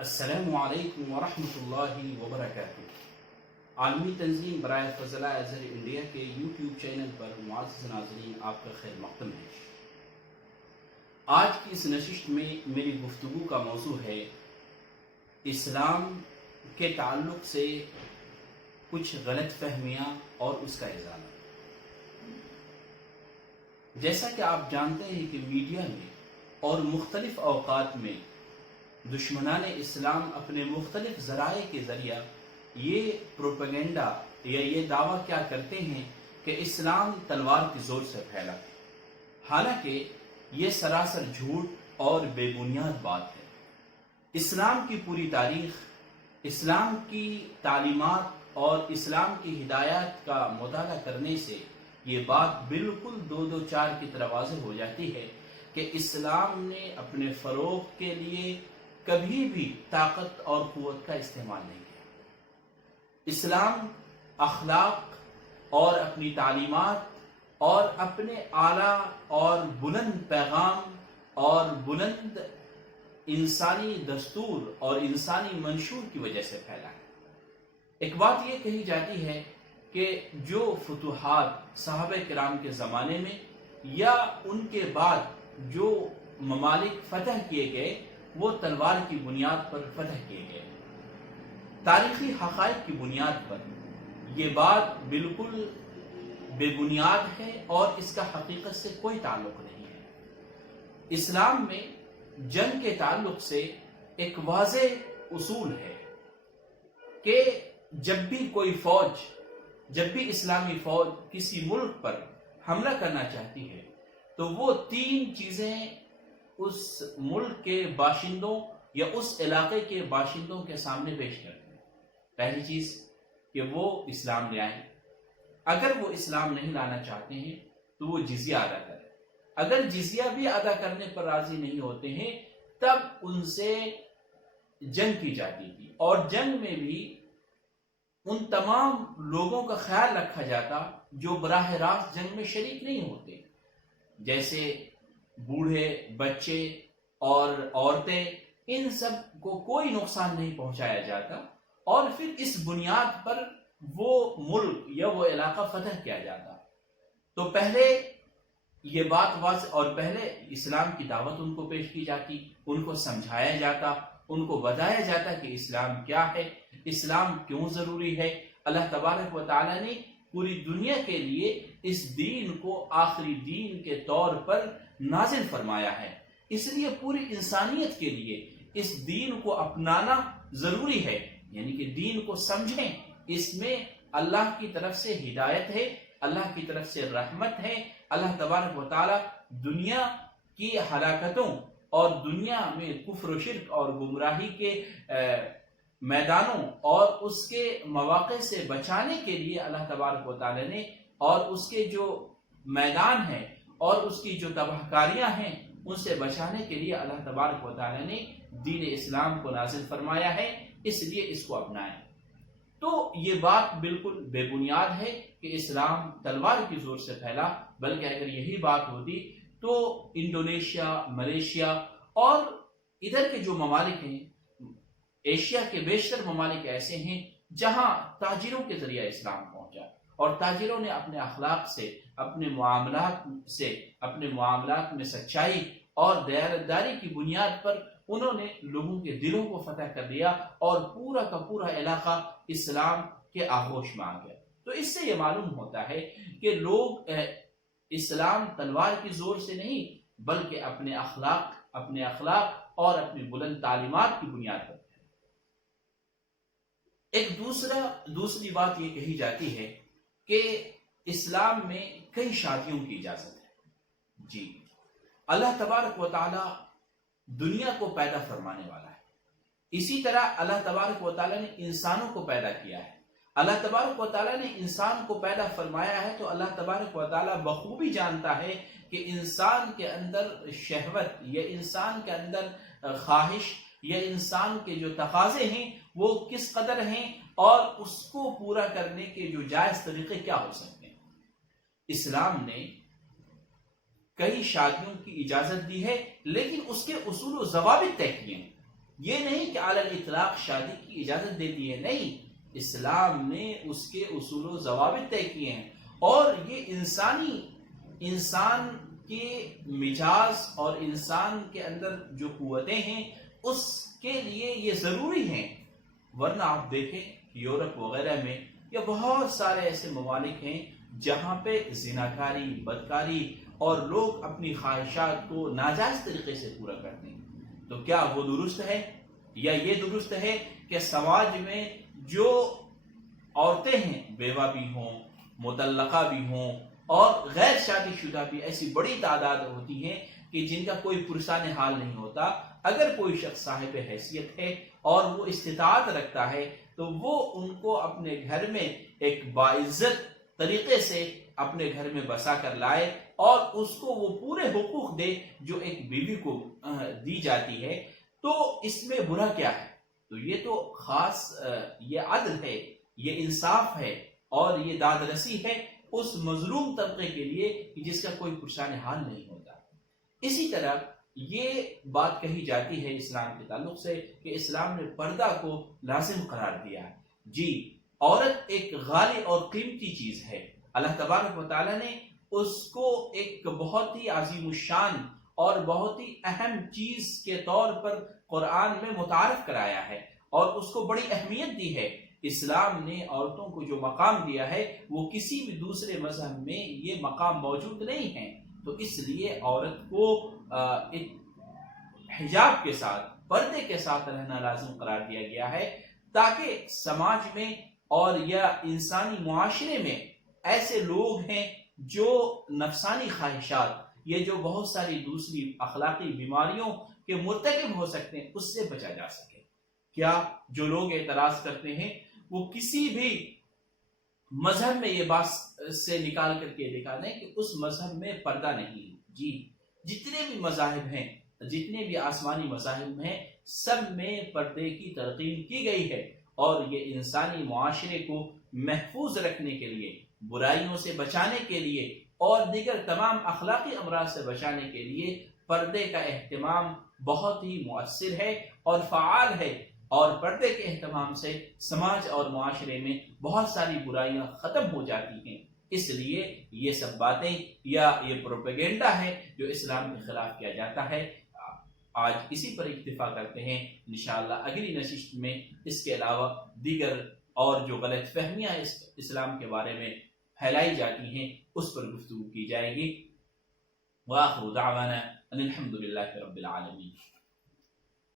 السلام علیکم ورحمۃ اللہ وبرکاتہ۔ عالمی تنظیم برائے فضلہ ازہر انڈیا کے یوٹیوب چینل پر معزز ناظرین آپ کا خیر مقدم ہے۔ آج کی اس نشست میں میری گفتگو کا موضوع ہے اسلام کے تعلق سے کچھ غلط فہمیاں اور اس کا ازالہ۔ جیسا کہ آپ جانتے ہیں کہ میڈیا میں اور مختلف اوقات میں دشمنان اسلام اپنے مختلف ذرائع کے ذریعہ یہ پروپیگنڈا یا یہ دعویٰ کیا کرتے ہیں کہ اسلام تلوار کے زور سے پھیلا ہے، حالانکہ یہ سراسر جھوٹ اور بے بنیاد بات ہے۔ اسلام کی پوری تاریخ، اسلام کی تعلیمات اور اسلام کی ہدایات کا مطالعہ کرنے سے یہ بات بالکل دو چار کی طرح واضح ہو جاتی ہے کہ اسلام نے اپنے فروغ کے لیے کبھی بھی طاقت اور قوت کا استعمال نہیں کیا۔ اسلام اخلاق اور اپنی تعلیمات اور اپنے اعلیٰ اور بلند پیغام اور بلند انسانی دستور اور انسانی منشور کی وجہ سے پھیلا ہے۔ ایک بات یہ کہی جاتی ہے کہ جو فتوحات صحابہ کرام کے زمانے میں یا ان کے بعد جو ممالک فتح کیے گئے وہ تلوار کی بنیاد پر فتح کیے گئے۔ تاریخی حقائق کی بنیاد پر یہ بات بالکل بے بنیاد ہے اور اس کا حقیقت سے کوئی تعلق نہیں ہے۔ اسلام میں جنگ کے تعلق سے ایک واضح اصول ہے کہ جب بھی کوئی فوج، جب بھی اسلامی فوج کسی ملک پر حملہ کرنا چاہتی ہے تو وہ تین چیزیں اس ملک کے باشندوں یا اس علاقے کے باشندوں کے سامنے پیش کرتے ہیں۔ پہلی چیز کہ وہ اسلام لے آئیں، اگر وہ اسلام نہیں لانا چاہتے ہیں تو وہ جزیہ ادا کریں، اگر جزیہ بھی ادا کرنے پر راضی نہیں ہوتے ہیں تب ان سے جنگ کی جاتی تھی، اور جنگ میں بھی ان تمام لوگوں کا خیال رکھا جاتا جو براہ راست جنگ میں شریک نہیں ہوتے، جیسے بوڑھے، بچے اور عورتیں، ان سب کو کوئی نقصان نہیں پہنچایا جاتا، اور پھر اس بنیاد پر وہ ملک یا وہ علاقہ فتح کیا جاتا۔ تو پہلے یہ بات واضح، اور پہلے اسلام کی دعوت ان کو پیش کی جاتی، ان کو سمجھایا جاتا، ان کو بتایا جاتا کہ اسلام کیا ہے، اسلام کیوں ضروری ہے۔ اللہ تبارک و تعالیٰ نے پوری دنیا کے لیے اس دین کو آخری دین کے طور پر نازل فرمایا ہے، اس لیے پوری انسانیت کے لیے اس دین کو اپنانا ضروری ہے، یعنی کہ دین کو سمجھیں، اس میں اللہ کی طرف سے ہدایت ہے، اللہ کی طرف سے رحمت ہے۔ اللہ تبارک و تعالی دنیا کی ہلاکتوں اور دنیا میں کفر و شرک اور گمراہی کے میدانوں اور اس کے مواقع سے بچانے کے لیے اللہ تبارک و تعالی نے، اور اس کے جو میدان ہیں اور اس کی جو تباہ کاریاں ہیں ان سے بچانے کے لیے اللہ تبارک و تعالی نے دین اسلام کو نازل فرمایا ہے، اس لیے اس کو اپنائیں۔ تو یہ بات بالکل بے بنیاد ہے کہ اسلام تلوار کی زور سے پھیلا، بلکہ اگر یہی بات ہوتی تو انڈونیشیا، ملیشیا اور ادھر کے جو ممالک ہیں، ایشیا کے بیشتر ممالک ایسے ہیں جہاں تاجروں کے ذریعہ اسلام پہنچا، اور تاجروں نے اپنے اخلاق سے، اپنے معاملات میں سچائی اور دیانتداری کی بنیاد پر انہوں نے لوگوں کے دلوں کو فتح کر لیا، اور پورا کا پورا علاقہ اسلام کے آغوش میں آ گیا۔ تو اس سے یہ معلوم ہوتا ہے کہ لوگ اسلام تلوار کی زور سے نہیں بلکہ اپنے اخلاق اور اپنی بلند تعلیمات کی بنیاد پر۔ ایک دوسری بات یہ کہی جاتی ہے کہ اسلام میں کئی شادیوں کی اجازت ہے۔ جی، اللہ تبارک و تعالی دنیا کو پیدا فرمانے والا ہے، اسی طرح اللہ تبارک و تعالی نے انسانوں کو پیدا کیا ہے۔ اللہ تبارک و تعالی نے انسان کو پیدا فرمایا ہے تو اللہ تبارک و تعالی بخوبی جانتا ہے کہ انسان کے اندر شہوت یا انسان کے اندر خواہش یا انسان کے جو تقاضے ہیں وہ کس قدر ہیں، اور اس کو پورا کرنے کے جو جائز طریقے کیا ہو سکتے ہیں۔ اسلام نے کئی شادیوں کی اجازت دی ہے، لیکن اس کے اصول و ضوابط طے کیے ہیں۔ یہ نہیں کہ علی الاطلاق شادی کی اجازت دے دی ہے، نہیں، اسلام نے اس کے اصول و ضوابط طے کیے ہیں، اور یہ انسان کے مزاج اور انسان کے اندر جو قوتیں ہیں اس کے لیے یہ ضروری ہیں۔ ورنہ آپ دیکھیں یورپ وغیرہ میں یا بہت سارے ایسے ممالک ہیں جہاں پہ زناکاری، بدکاری اور لوگ اپنی خواہشات کو ناجائز طریقے سے پورا کرتے ہیں۔ تو کیا وہ درست ہے؟ یا یہ درست ہے کہ سماج میں جو عورتیں ہیں بیوہ بھی ہوں، مطلقہ بھی ہوں اور غیر شادی شدہ بھی ایسی بڑی تعداد ہوتی ہیں کہ جن کا کوئی پرسان حال نہیں ہوتا، اگر کوئی شخص صاحب حیثیت ہے اور وہ استطاعت رکھتا ہے تو وہ ان کو اپنے گھر میں ایک باعزت طریقے سے اپنے گھر میں بسا کر لائے اور اس کو وہ پورے حقوق دے جو ایک بیوی کو دی جاتی ہے، تو اس میں برا کیا ہے؟ تو یہ تو خاص یہ عدل ہے، یہ انصاف ہے اور یہ داد رسی ہے اس مظلوم طبقے کے لیے کہ جس کا کوئی پرسان حال نہیں ہوتا۔ اسی طرح یہ بات کہی جاتی ہے اسلام کے تعلق سے کہ اسلام نے پردہ کو لازم قرار دیا ہے۔ جی، عورت ایک غالی اور قیمتی چیز ہے، اللہ تبارک و تعالیٰ نے اس کو ایک بہت ہی عظیم الشان اور بہت ہی اہم چیز کے طور پر قرآن میں متعارف کرایا ہے اور اس کو بڑی اہمیت دی ہے۔ اسلام نے عورتوں کو جو مقام دیا ہے وہ کسی بھی دوسرے مذہب میں یہ مقام موجود نہیں ہے، تو اس لیے عورت کو ایک حجاب کے ساتھ، پردے کے ساتھ رہنا لازم قرار دیا گیا ہے تاکہ سماج میں اور یا انسانی معاشرے میں ایسے لوگ ہیں جو نفسانی خواہشات، یہ جو بہت ساری دوسری اخلاقی بیماریوں کے مرتکب ہو سکتے ہیں، اس سے بچا جا سکے۔ کیا جو لوگ اعتراض کرتے ہیں وہ کسی بھی مذہب میں یہ بات سے نکال کر کے دکھا دیں کہ اس مذہب میں پردہ نہیں ہے؟ جی، جتنے بھی مذاہب ہیں، جتنے بھی آسمانی مذاہب ہیں، سب میں پردے کی تلقین کی گئی ہے اور یہ انسانی معاشرے کو محفوظ رکھنے کے لیے، برائیوں سے بچانے کے لیے اور دیگر تمام اخلاقی امراض سے بچانے کے لیے پردے کا اہتمام بہت ہی مؤثر ہے اور فعال ہے، اور پردے کے اہتمام سے سماج اور معاشرے میں بہت ساری برائیاں ختم ہو جاتی ہیں۔ اس لیے یہ سب باتیں یا یہ پروپیگنڈا ہے جو اسلام کے خلاف کیا جاتا ہے۔ آج اسی پر اکتفا کرتے ہیں، انشاءاللہ اگلی نشست میں اس کے علاوہ دیگر اور جو غلط فہمیاں اسلام کے بارے میں پھیلائی جاتی ہیں اس پر گفتگو کی جائے گی۔ وآخر دعوانا ان الحمد للہ رب العالمین۔